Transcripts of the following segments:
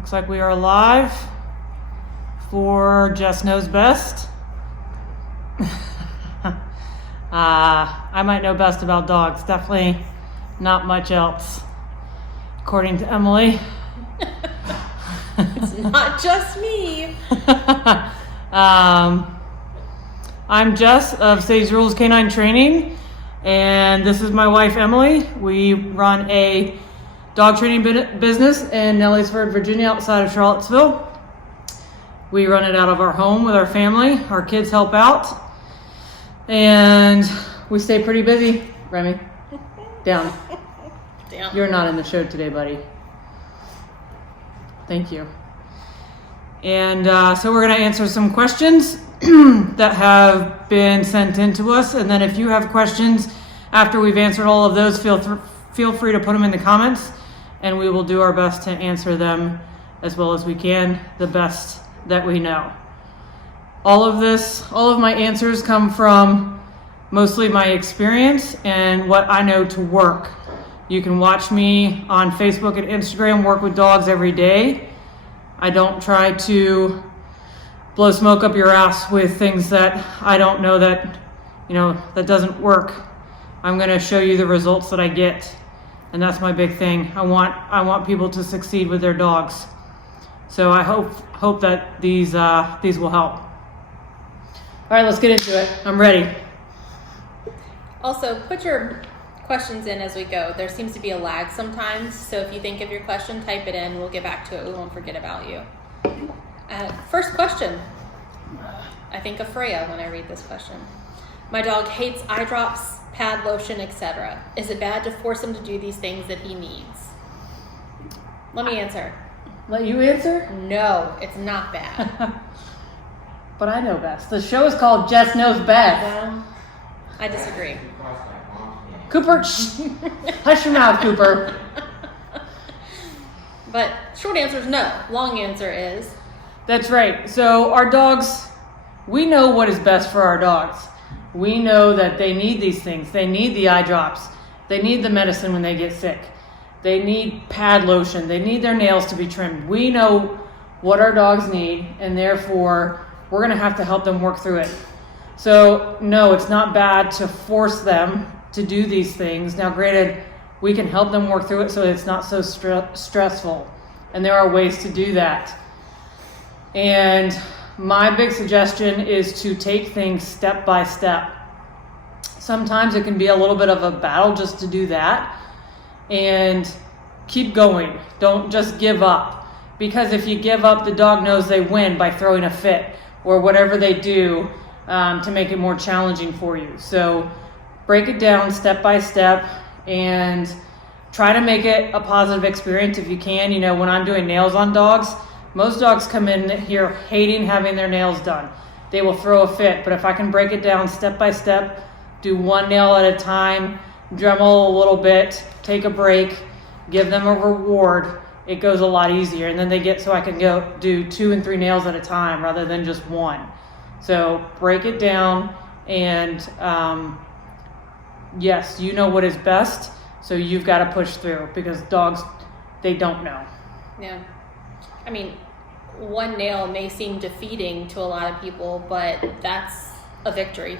Looks like we are live for Jess Knows Best. I might know best about dogs, definitely not much else, according to Emily. It's not just me. I'm Jess of Sage Rules Canine Training, and this is my wife Emily. We run a dog training business in Nelliesford, Virginia, outside of Charlottesville. We run it out of our home with our family. Our kids help out, and we stay pretty busy. Remy, down. Damn. You're not in the show today, buddy. Thank you. And so we're going to answer some questions that have been sent in to us. And then if you have questions after we've answered all of those, feel free to put them in the comments, and we will do our best to answer them as well as we can, the best that we know. All of my answers come from mostly my experience and what I know to work. You can watch me on Facebook and Instagram work with dogs every day. I don't try to blow smoke up your ass with things that I don't know that doesn't work. I'm going to show you the results that I get, and that's my big thing. I want people to succeed with their dogs. So I hope that these will help. All right, let's get into it. I'm ready. Also, put your questions in as we go. There seems to be a lag sometimes, so if you think of your question, type it in. We'll get back to it. We won't forget about you. First question. I think of Freya when I read this question. My dog hates eye drops, pad, lotion, etc. Is it bad to force him to do these things that he needs? Let me answer. Let you answer? No, it's not bad. But I know best. The show is called Jess Knows Best. Well, I disagree. Cooper, shh. Hush your mouth, Cooper. But short answer is no. Long answer is... That's right. So our dogs, we know what is best for our dogs. We know that they need these things. They need the eye drops. They need the medicine when they get sick. They need pad lotion. They need their nails to be trimmed. We know what our dogs need, and therefore we're going to have to help them work through it. So no, it's not bad to force them to do these things. Now granted, we can help them work through it so it's not so stressful, and there are ways to do that. And my big suggestion is to take things step by step. Sometimes it can be a little bit of a battle just to do that, and keep going. Don't just give up, because if you give up, the dog knows they win by throwing a fit or whatever they do to make it more challenging for you. So break it down step by step and try to make it a positive experience if you can. When I'm doing nails on dogs, most dogs come in here hating having their nails done. They will throw a fit, but if I can break it down step by step, do one nail at a time, Dremel a little bit, take a break, give them a reward, it goes a lot easier. And then they get so I can go do 2 and 3 nails at a time rather than just one. So break it down, and yes, you know what is best, so you've got to push through, because dogs, they don't know. Yeah. I mean, one nail may seem defeating to a lot of people, but that's a victory.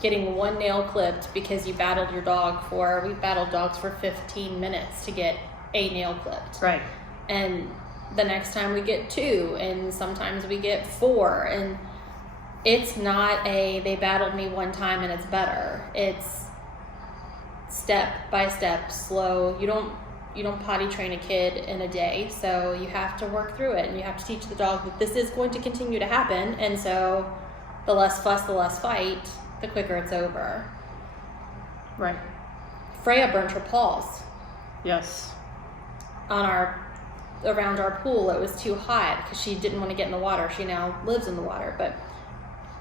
Getting one nail clipped because you battled your dog we battled dogs for 15 minutes to get a nail clipped. Right. And the next time we get 2, and sometimes we get 4, and it's not they battled me one time and it's better. It's step by step, slow. You don't potty train a kid in a day, so you have to work through it, and you have to teach the dog that this is going to continue to happen, and so the less fuss, the less fight, the quicker it's over. Right. Freya burnt her paws. Yes. Around our pool. It was too hot because she didn't want to get in the water. She now lives in the water, but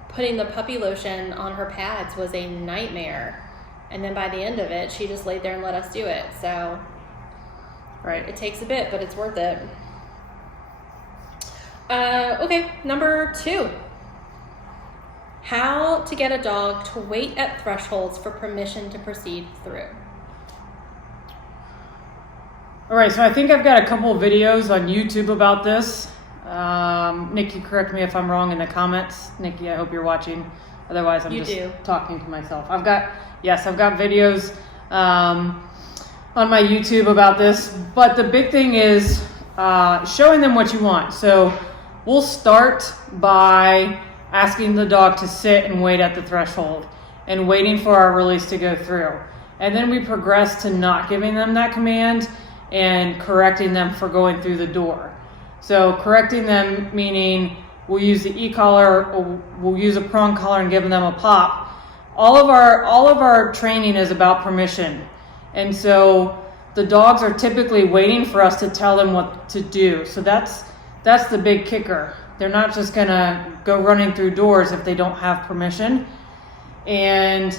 putting the puppy lotion on her pads was a nightmare. And then by the end of it, she just laid there and let us do it. So, right. It takes a bit, but it's worth it. Okay, number 2. How to get a dog to wait at thresholds for permission to proceed through. All right, so I think I've got a couple of videos on YouTube about this. Nikki, correct me if I'm wrong in the comments. Nikki, I hope you're watching. Otherwise, I'm just talking to myself. I've got videos on my YouTube about this. But the big thing is showing them what you want. So we'll start by asking the dog to sit and wait at the threshold and waiting for our release to go through. And then we progress to not giving them that command and correcting them for going through the door. So correcting them meaning we'll use the e-collar or we'll use a prong collar and give them a pop. All of our training is about permission. And so the dogs are typically waiting for us to tell them what to do. So that's the big kicker. They're not just gonna go running through doors if they don't have permission. And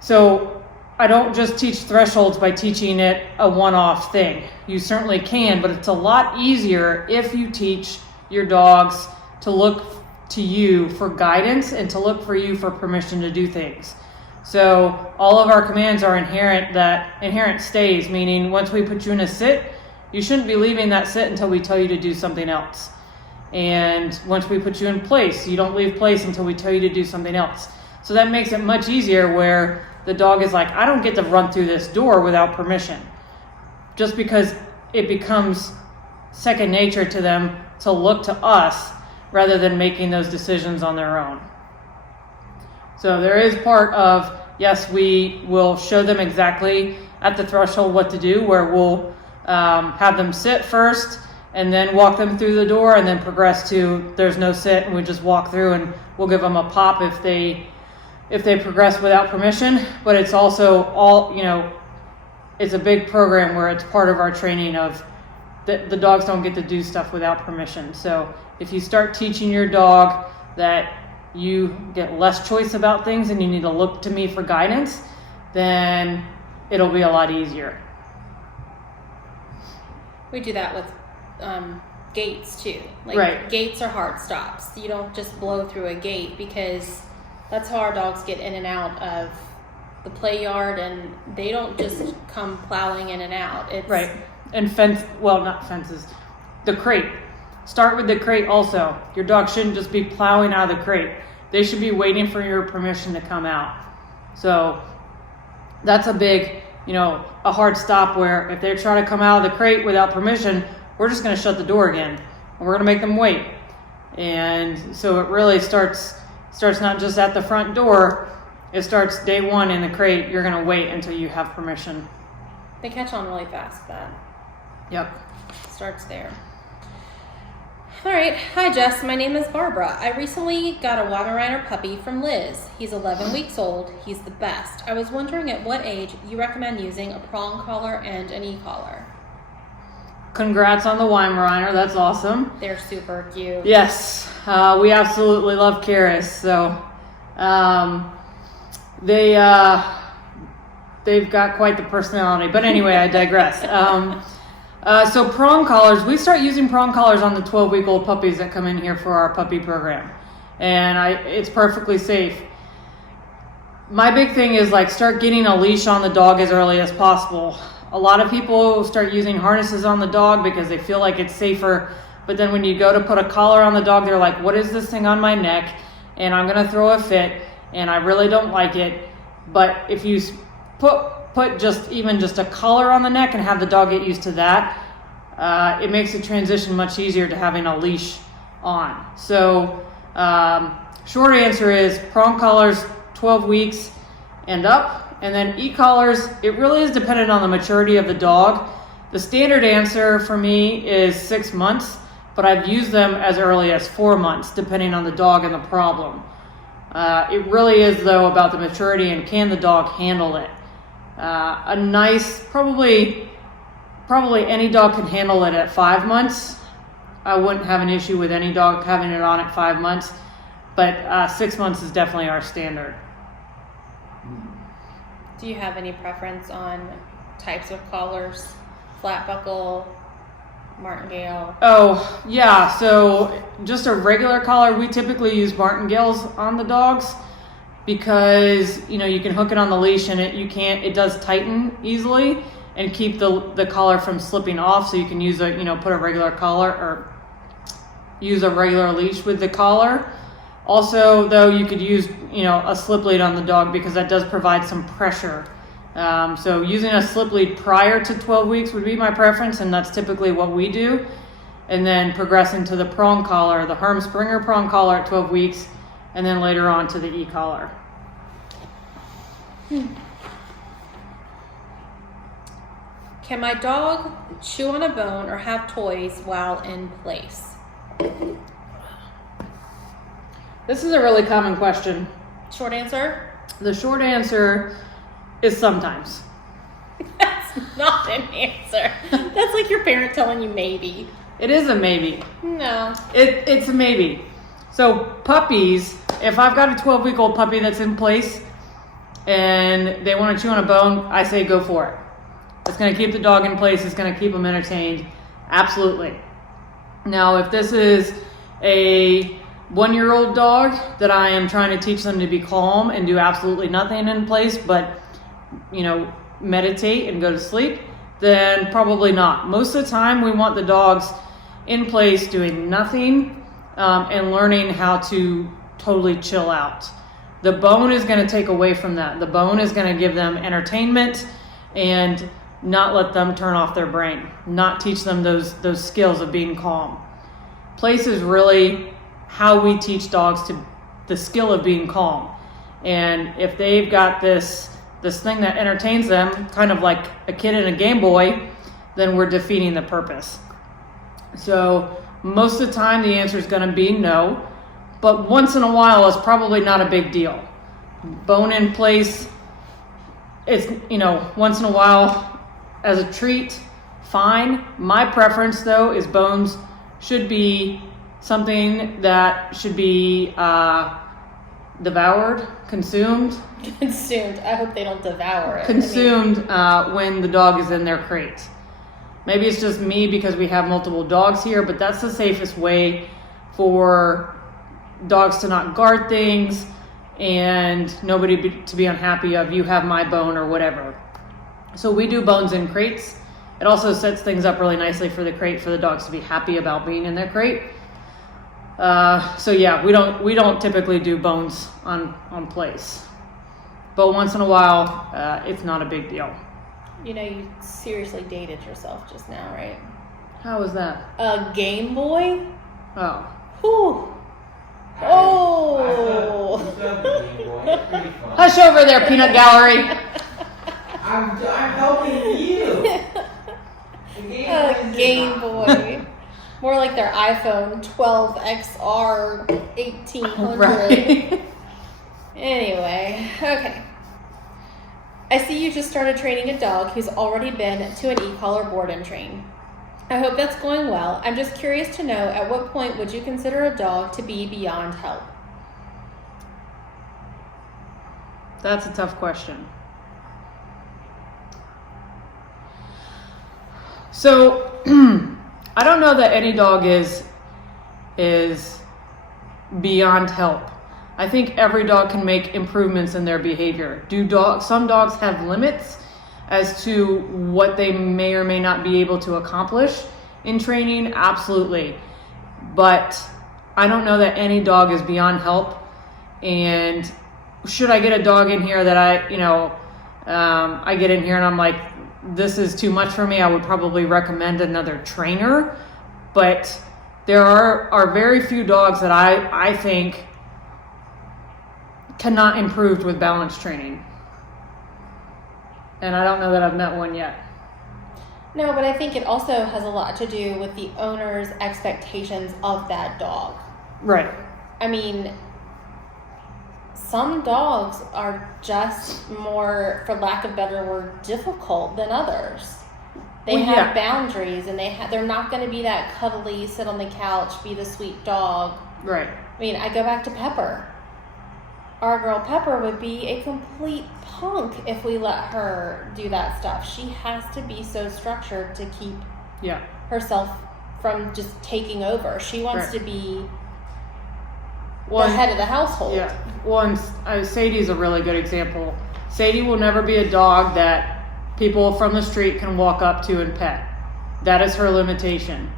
so I don't just teach thresholds by teaching it a one-off thing. You certainly can, but it's a lot easier if you teach your dogs to look to you for guidance and to look for you for permission to do things. So all of our commands are inherent stays, meaning once we put you in a sit, you shouldn't be leaving that sit until we tell you to do something else. And once we put you in place, you don't leave place until we tell you to do something else. So that makes it much easier where the dog is like, I don't get to run through this door without permission. Just because it becomes second nature to them to look to us rather than making those decisions on their own. So there is part of, yes, we will show them exactly at the threshold what to do, where we'll have them sit first and then walk them through the door and then progress to there's no sit and we just walk through and we'll give them a pop if they progress without permission. But it's also it's a big program where it's part of our training of the dogs don't get to do stuff without permission. So if you start teaching your dog that you get less choice about things and you need to look to me for guidance, then it'll be a lot easier. We do that with gates too. Right. Gates are hard stops. You don't just blow through a gate because that's how our dogs get in and out of the play yard, and they don't just come plowing in and out. It's right. And not fences, the crate. Start with the crate also. Your dog shouldn't just be plowing out of the crate. They should be waiting for your permission to come out. So that's a big, a hard stop where if they're trying to come out of the crate without permission, we're just going to shut the door again and we're going to make them wait. And so it really starts not just at the front door. It starts day one in the crate. You're going to wait until you have permission. They catch on really fast. That. Yep. Starts there. All right. Hi, Jess. My name is Barbara. I recently got a Weimaraner puppy from Liz. He's 11 weeks old. He's the best. I was wondering at what age you recommend using a prong collar and an e-collar. Congrats on the Weimaraner. That's awesome. They're super cute. Yes. We absolutely love Karis. So they've got quite the personality. But anyway, I digress. So prong collars, we start using prong collars on the 12-week-old puppies that come in here for our puppy program. And it's perfectly safe. My big thing is start getting a leash on the dog as early as possible. A lot of people start using harnesses on the dog because they feel like it's safer. But then when you go to put a collar on the dog, they're like, what is this thing on my neck? And I'm going to throw a fit and I really don't like it. But if you put just a collar on the neck and have the dog get used to that, it makes the transition much easier to having a leash on. So short answer is prong collars 12 weeks and up, and then e-collars, it really is dependent on the maturity of the dog. The standard answer for me is 6 months, but I've used them as early as 4 months depending on the dog and the problem. It really is though about the maturity and can the dog handle it. A nice, probably any dog can handle it at 5 months. I wouldn't have an issue with any dog having it on at 5 months, but 6 months is definitely our standard. Do you have any preference on types of collars? Flat buckle, martingale? Oh, yeah. So just a regular collar, we typically use martingales on the dogs because, you can hook it on the leash and it does tighten easily. and keep the collar from slipping off, so you can use put a regular collar or use a regular leash with the collar. Also, though, you could use a slip lead on the dog, because that does provide some pressure. So using a slip lead prior to 12 weeks would be my preference, and that's typically what we do. And then progressing to the prong collar, the Herm Springer prong collar at 12 weeks, and then later on to the e-collar. Can my dog chew on a bone or have toys while in place? This is a really common question. Short answer? The short answer is sometimes. That's not an answer. That's like your parent telling you maybe. It is a maybe. No. It's a maybe. So puppies, if I've got a 12-week-old puppy that's in place and they want to chew on a bone, I say go for it. It's going to keep the dog in place. It's going to keep them entertained. Absolutely. Now, if this is a 1-year-old dog that I am trying to teach them to be calm and do absolutely nothing in place, but, meditate and go to sleep, then probably not. Most of the time, we want the dogs in place doing nothing and learning how to totally chill out. The bone is going to take away from that. The bone is going to give them entertainment and not let them turn off their brain, not teach them those skills of being calm. Place is really how we teach dogs the skill of being calm. And if they've got this thing that entertains them, kind of like a kid in a Game Boy, then we're defeating the purpose. So most of the time the answer is going to be no, but once in a while is probably not a big deal. Bone in place, it's, once in a while as a treat, fine. My preference, though, is bones should be something that should be devoured, consumed. Consumed. I hope they don't devour it. Consumed when the dog is in their crate. Maybe it's just me because we have multiple dogs here, but that's the safest way for dogs to not guard things and nobody to be unhappy of, you have my bone or whatever. So we do bones in crates. It also sets things up really nicely for the crate, for the dogs to be happy about being in their crate. So yeah, we don't typically do bones on place, but once in a while, it's not a big deal. You seriously dated yourself just now, right? How was that? A Game Boy? Oh. Whew. Oh. Hush over there, peanut gallery. I'm helping you. A Game Boy. More like their iPhone 12 XR 1800. Right. Anyway, okay. I see you just started training a dog who's already been to an e-collar board and train. I hope that's going well. I'm just curious to know, at what point would you consider a dog to be beyond help? That's a tough question. So, I don't know that any dog is beyond help. I think every dog can make improvements in their behavior. Some dogs have limits as to what they may or may not be able to accomplish in training? Absolutely. But I don't know that any dog is beyond help. And should I get a dog in here that I get in here and I'm like, this is too much for me, I would probably recommend another trainer. But there are very few dogs that I think cannot improve with balance training. And I don't know that I've met one yet. No, but I think it also has a lot to do with the owner's expectations of that dog. Right. I mean, some dogs are just more, for lack of a better word, difficult than others. They have boundaries, and they're not going to be that cuddly, sit on the couch, be the sweet dog. Right. I mean, I go back to Pepper. Our girl Pepper would be a complete punk if we let her do that stuff. She has to be so structured to keep herself from just taking over. She wants to be the head of the household. Yeah. Well, and Sadie's a really good example. Sadie will never be a dog that people from the street can walk up to and pet. That is her limitation.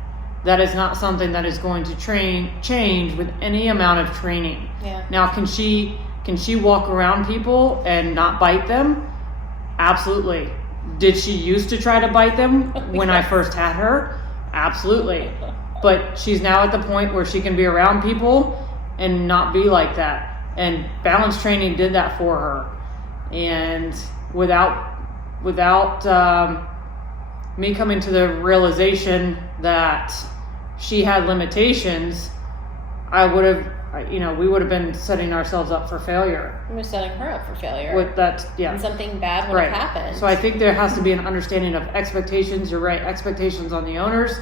That is not something that is going to change with any amount of training. Yeah. Now, can she walk around people and not bite them? Absolutely. Did she used to try to bite them when I first had her? Absolutely. But she's now at the point where she can be around people and not be like that. And balance training did that for her. And without me coming to the realization that she had limitations, we would have been setting ourselves up for failure. We were setting her up for failure. With that, yeah. And something bad would have happened. So I think there has to be an understanding of expectations. You're right, expectations on the owners,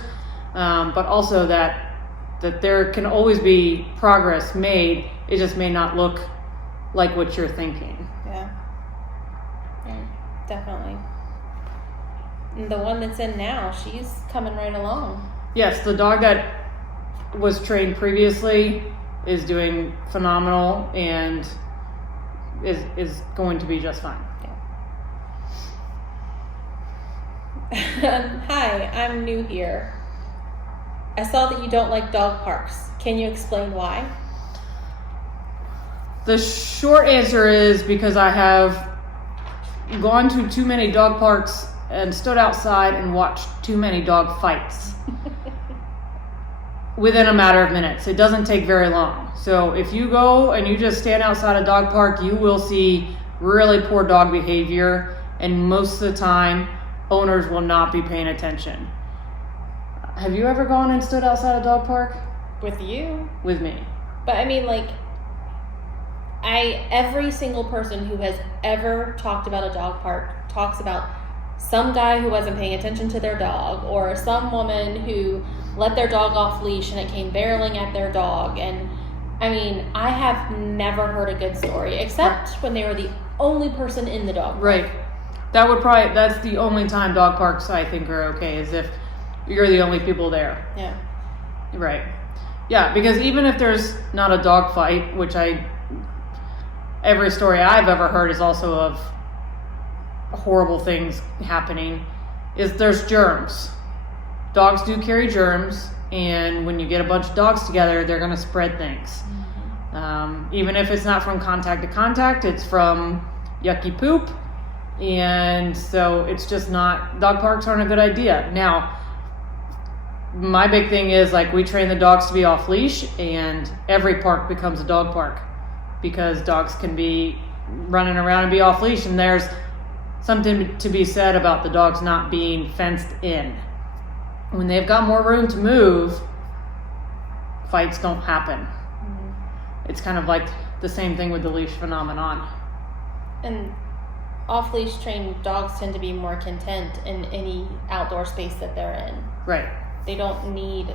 but also that there can always be progress made. It just may not look like what you're thinking. Yeah, definitely. And the one that's in now, she's coming right along. Yes, the dog that was trained previously is doing phenomenal and is going to be just fine. Yeah. Hi, I'm new here. I saw that you don't like dog parks. Can you explain why? The short answer is because I have gone to too many dog parks and stood outside and watched too many dog fights within a matter of minutes. It doesn't take very long. So if you go and you just stand outside a dog park, you will see really poor dog behavior, and most of the time owners will not be paying attention. Have you ever gone and stood outside a dog park? With you? With me. But I mean, like, every single person who has ever talked about a dog park talks about some guy who wasn't paying attention to their dog, or some woman who let their dog off leash and it came barreling at their dog. And I mean, I have never heard a good story, except when they were the only person in the dog park. Right. That's the only time dog parks I think are okay, is if you're the only people there. Yeah. Right. Yeah, because even if there's not a dog fight, which every story I've ever heard is also of horrible things happening, is there's germs. Dogs do carry germs, and when you get a bunch of dogs together, they're going to spread things. Mm-hmm. Even if it's not from contact to contact, it's from yucky poop, and so it's just not, dog parks aren't a good idea. Now, my big thing is, like, we train the dogs to be off leash, and every park becomes a dog park because dogs can be running around and be off leash, and there's something to be said about the dogs not being fenced in. When they've got more room to move, fights don't happen. Mm-hmm. It's kind of like the same thing with the leash phenomenon. And off-leash trained dogs tend to be more content in any outdoor space that they're in. Right. They don't need...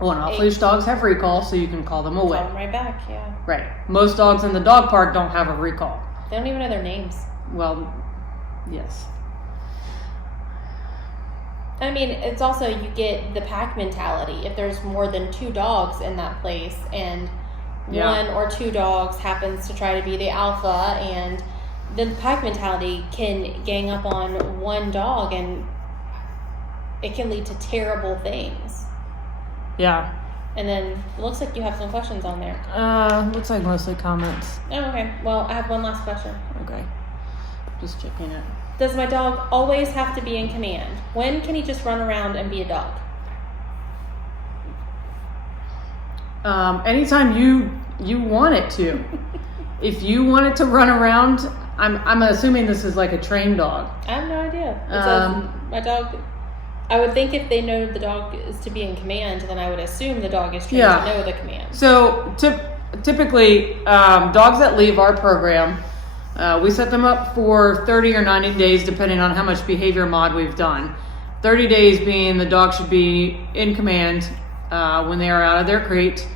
Well, and off-leash dogs have recall, so you can call them away. Call them right back, yeah. Right. Most dogs in the dog park don't have a recall. They don't even know their names. Well, yes. I mean, it's also, you get the pack mentality. If there's more than 2 dogs in that place, and one or 2 dogs happens to try to be the alpha, and then the pack mentality can gang up on one dog, and it can lead to terrible things. Yeah. And then it looks like you have some questions on there. Looks like mostly comments. Oh, okay. Well, I have one last question. Okay. Just checking it. Does my dog always have to be in command? When can he just run around and be a dog? Anytime you want it to. If you want it to run around, I'm assuming this is like a trained dog. I have no idea. My dog, I would think if they know the dog is to be in command, then I would assume the dog is trained to know the command. So typically, dogs that leave our program, we set them up for 30 or 90 days, depending on how much behavior mod we've done. 30 days being the dog should be in command when they are out of their crate.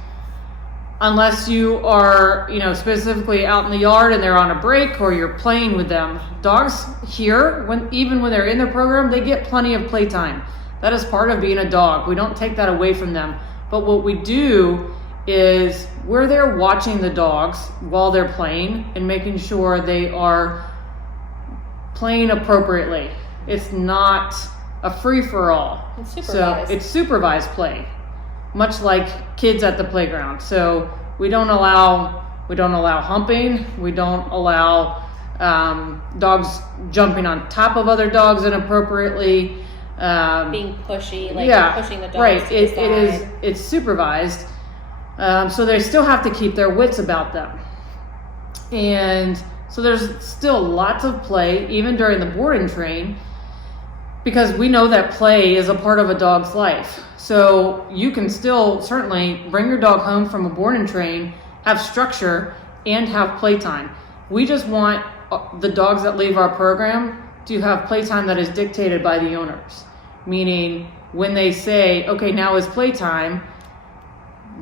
Unless you are, specifically out in the yard and they're on a break or you're playing with them. Dogs here, even when they're in their program, they get plenty of playtime. That is part of being a dog. We don't take that away from them. But what we do is we're there watching the dogs while they're playing and making sure they are playing appropriately. It's not a free-for-all. It's So supervised. it's supervised play, much like kids at the playground. So we don't allow humping. We don't allow dogs jumping on top of other dogs inappropriately. Being pushy, like Yeah, pushing the dogs right. to the side. It's supervised. So they still have to keep their wits about them. And so there's still lots of play, even during the board and train, because we know that play is a part of a dog's life. So you can still certainly bring your dog home from a board and train, have structure, and have playtime. We just want the dogs that leave our program to have playtime that is dictated by the owners. Meaning, when they say, okay, now is playtime,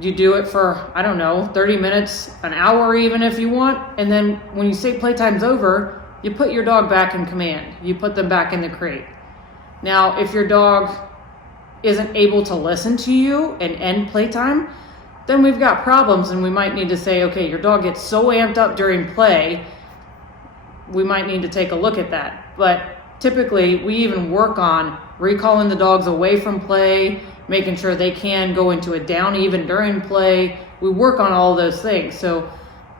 you do it for, 30 minutes, an hour even if you want. And then when you say playtime's over, you put your dog back in command. You put them back in the crate. Now, if your dog isn't able to listen to you and end playtime, then we've got problems, and we might need to say, okay, your dog gets so amped up during play, we might need to take a look at that. But typically, we even work on recalling the dogs away from play, making sure they can go into a down even during play. We work on all those things. So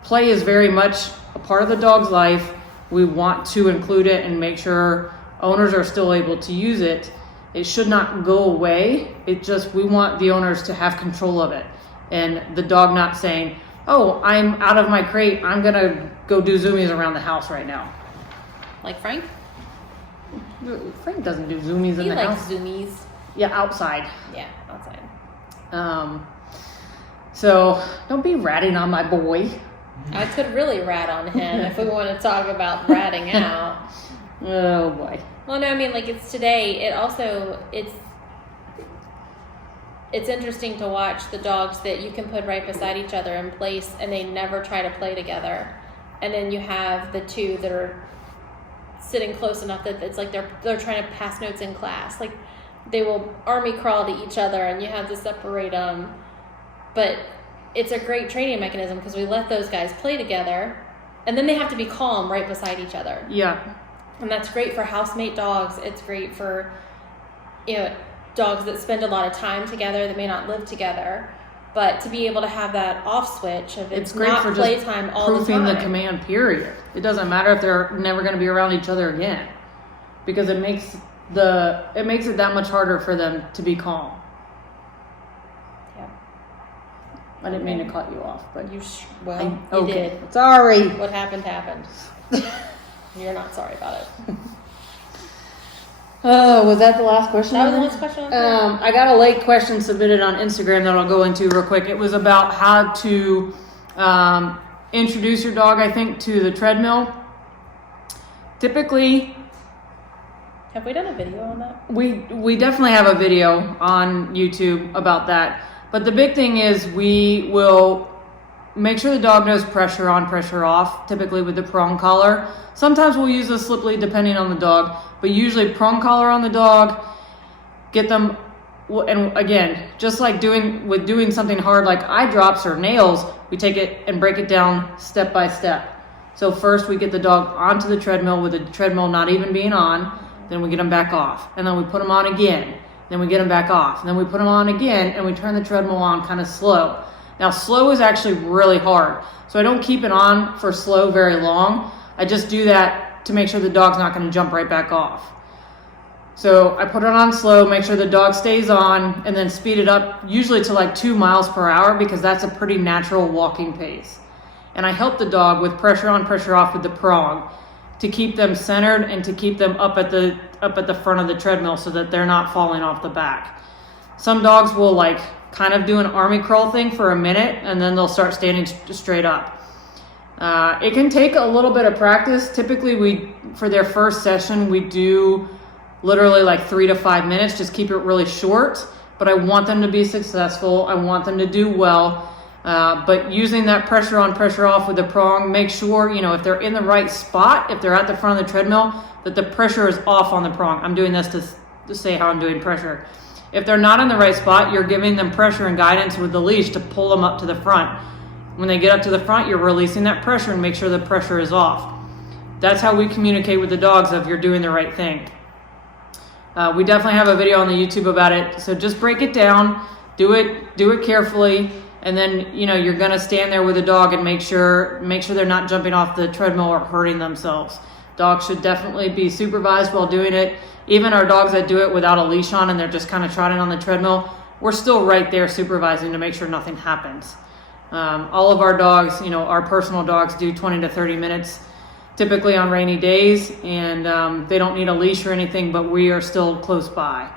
play is very much a part of the dog's life. We want to include it and make sure owners are still able to use it. It should not go away. We want the owners to have control of it. And the dog not saying, oh, I'm out of my crate, I'm gonna go do zoomies around the house right now. Like Frank? Frank doesn't do zoomies in He the likes house. zoomies. Yeah, outside. Yeah, outside. So don't be ratting on my boy. I could really rat on him if we want to talk about ratting out. Oh boy. Well, no, I mean, like, it's today. It's interesting to watch the dogs that you can put right beside each other in place, and they never try to play together. And then you have the two that are sitting close enough that it's like they're trying to pass notes in class. Like, they will army crawl to each other, and you have to separate them. But it's a great training mechanism because we let those guys play together, and then they have to be calm right beside each other. Yeah. And that's great for housemate dogs. It's great for, dogs that spend a lot of time together that may not live together. But to be able to have that off switch of it's great not for playtime just all the proofing time. the command period. It doesn't matter if they're never going to be around each other again, because it makes it that much harder for them to be calm. Yeah. I didn't mean to cut you off, but You okay. did. Sorry. What happened. You're not sorry about it. Oh, was that the last question? That was the last question on there? I got a late question submitted on Instagram that I'll go into real quick. It was about how to introduce your dog, I think, to the treadmill. Typically, Have we done a video on that? we definitely have a video on YouTube about that. But the big thing is we will make sure the dog knows pressure on, pressure off, typically with the prong collar. Sometimes we'll use a slip lead depending on the dog, but usually prong collar on the dog, get them, and again, just like doing something hard like eye drops or nails, we take it and break it down step by step. So first we get the dog onto the treadmill with the treadmill not even being on, then we get them back off, and then we put them on again, then we get them back off, and then we put them on again, and we turn the treadmill on kind of slow. Now, slow is actually really hard, so I don't keep it on for slow very long. I just do that to make sure the dog's not going to jump right back off. So I put it on slow, make sure the dog stays on, and then speed it up, usually to like 2 miles per hour, because that's a pretty natural walking pace. And I help the dog with pressure on, pressure off with the prong to keep them centered and to keep them up at the front of the treadmill so that they're not falling off the back. Some dogs will like kind of do an army crawl thing for a minute, and then they'll start standing straight up. It can take a little bit of practice. Typically, for their first session, we do literally like 3 to 5 minutes, just keep it really short, but I want them to be successful. I want them to do well. But using that pressure on, pressure off with the prong, make sure, if they're in the right spot, if they're at the front of the treadmill, that the pressure is off on the prong. I'm doing this to say how I'm doing pressure. If they're not in the right spot, you're giving them pressure and guidance with the leash to pull them up to the front. When they get up to the front, you're releasing that pressure and make sure the pressure is off. that's how we communicate with the dogs of you're doing the right thing. We definitely have a video on the YouTube about it. So just break it down, do it carefully, and then you're gonna stand there with a dog and make sure they're not jumping off the treadmill or hurting themselves. Dogs should definitely be supervised while doing it. Even our dogs that do it without a leash on and they're just kind of trotting on the treadmill, we're still right there supervising to make sure nothing happens. All of our dogs, our personal dogs, do 20 to 30 minutes typically on rainy days, and they don't need a leash or anything, but we are still close by.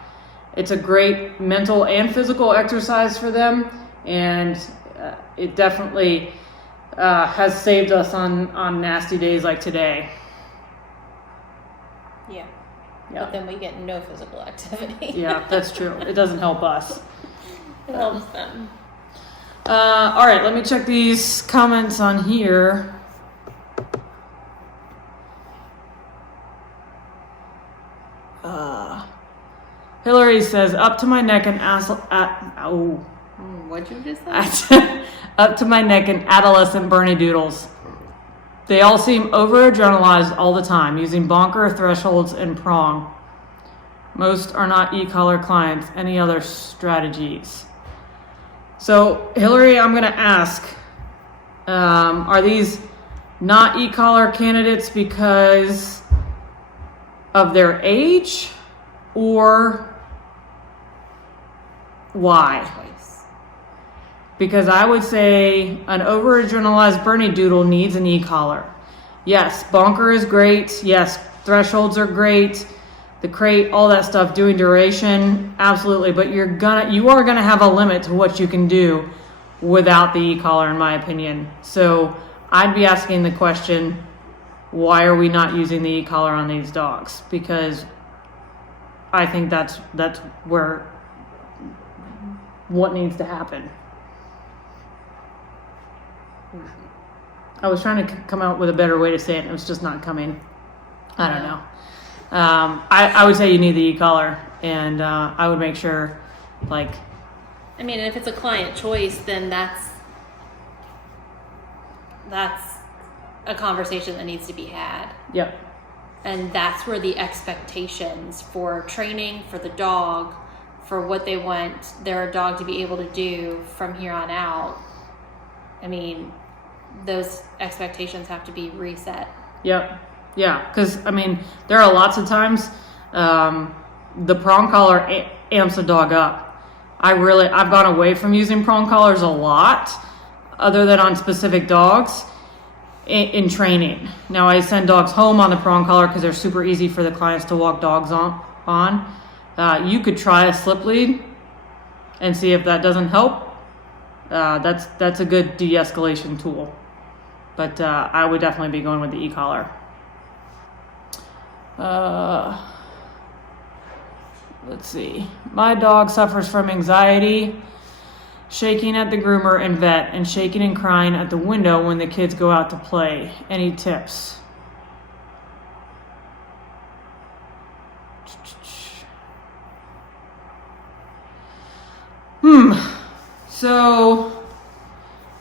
It's a great mental and physical exercise for them, and it definitely has saved us on nasty days like today. Yeah. Yeah. But then we get no physical activity. Yeah, that's true. It doesn't help us. It helps them. All right, let me check these comments on here. Hillary says, up to my neck and What'd you just say? up to my neck in adolescent Bernie doodles. They all seem over-adrenalized all the time, using bonker, thresholds, and prong. Most are not e-collar clients. Any other strategies? So, Hillary, I'm going to ask, are these not e-collar candidates because of their age, or why? Because I would say an over-adrenalized Bernie doodle needs an e-collar. Yes, bonker is great. Yes, thresholds are great. The crate, all that stuff, doing duration, absolutely. But you are gonna have a limit to what you can do without the e-collar, in my opinion. So I'd be asking the question, why are we not using the e-collar on these dogs? Because I think that's where what needs to happen. I was trying to come out with a better way to say it, and it was just not coming. I don't know. I would say you need the e-collar, and I would make sure, if it's a client choice, then that's a conversation that needs to be had. Yep. And that's where the expectations for training, for the dog, for what they want their dog to be able to do from here on out, those expectations have to be reset. Yep. Yeah, because, there are lots of times the prong collar amps a dog up. I've gone away from using prong collars a lot, other than on specific dogs, in training. Now, I send dogs home on the prong collar because they're super easy for the clients to walk dogs on. You could try a slip lead and see if that doesn't help. That's a good de-escalation tool. But I would definitely be going with the e-collar. Let's see. My dog suffers from anxiety, shaking at the groomer and vet, and shaking and crying at the window when the kids go out to play. Any tips? So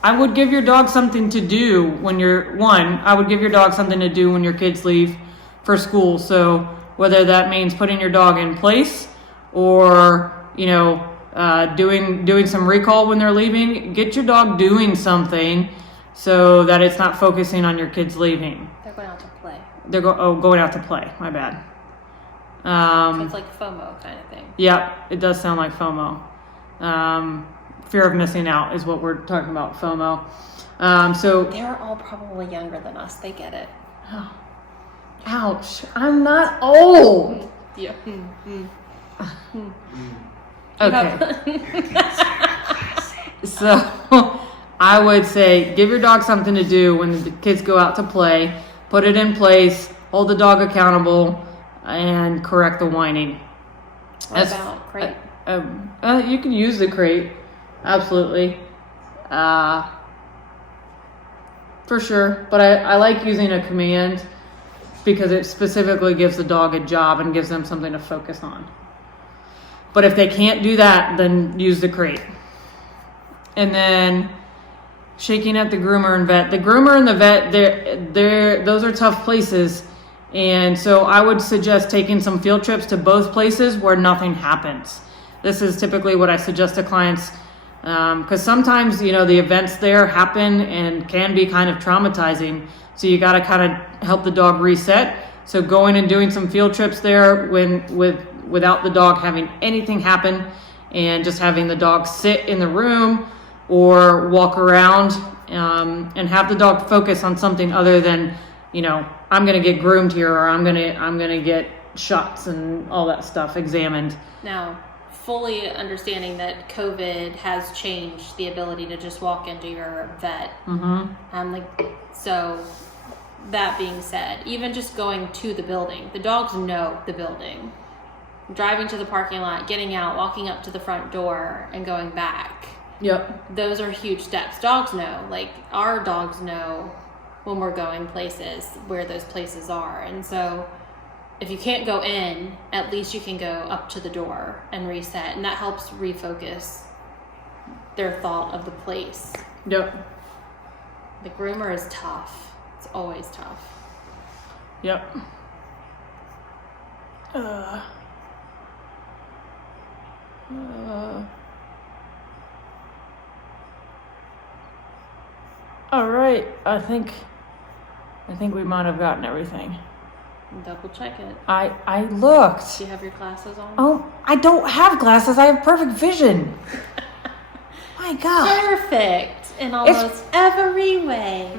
I would give your dog something to do when I would give your dog something to do when your kids leave for school. So whether that means putting your dog in place or, doing some recall when they're leaving, get your dog doing something so that it's not focusing on your kids leaving. They're going out to play. They're going out to play. My bad. So it's like FOMO kind of thing. Yeah, it does sound like FOMO. Fear of missing out is what we're talking about, FOMO. So they're all probably younger than us. They get it. Oh, ouch. I'm not old. Yeah. Okay. So I would say give your dog something to do when the kids go out to play. Put it in place. Hold the dog accountable and correct the whining. What about crate? You can use the crate. Absolutely. For sure. But I like using a command because it specifically gives the dog a job and gives them something to focus on. But if they can't do that, then use the crate. And then shaking at the groomer and vet. The groomer and the vet, those are tough places. And so I would suggest taking some field trips to both places where nothing happens. This is typically what I suggest to clients, because sometimes, the events there happen and can be kind of traumatizing. So you got to kind of help the dog reset. So going and doing some field trips there without the dog having anything happen, and just having the dog sit in the room or walk around, and have the dog focus on something other than, I'm going to get groomed here, or I'm going to get shots and all that stuff examined. Now, fully understanding that COVID has changed the ability to just walk into your vet. So that being said, even just going to the building, the dogs know the building. Driving to the parking lot, getting out, walking up to the front door, and going back. Yep. Those are huge steps. Dogs know, our dogs know when we're going places, where those places are. And so if you can't go in, at least you can go up to the door and reset. And that helps refocus their thought of the place. Yep. The groomer is tough. It's always tough. Yep. All right. I think we might have gotten everything. Double check it. I looked. Do you have your glasses on? Oh, I don't have glasses. I have perfect vision. My God. Perfect in almost every way.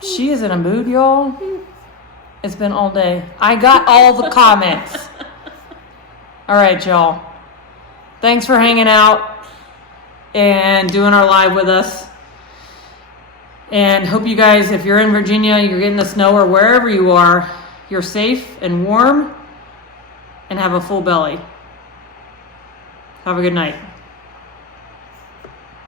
She is in a mood, y'all. It's been all day. I got all the comments. All right, y'all. Thanks for hanging out and doing our live with us. And hope you guys, if you're in Virginia, you're getting the snow, or wherever you are, you're safe and warm and have a full belly. Have a good night.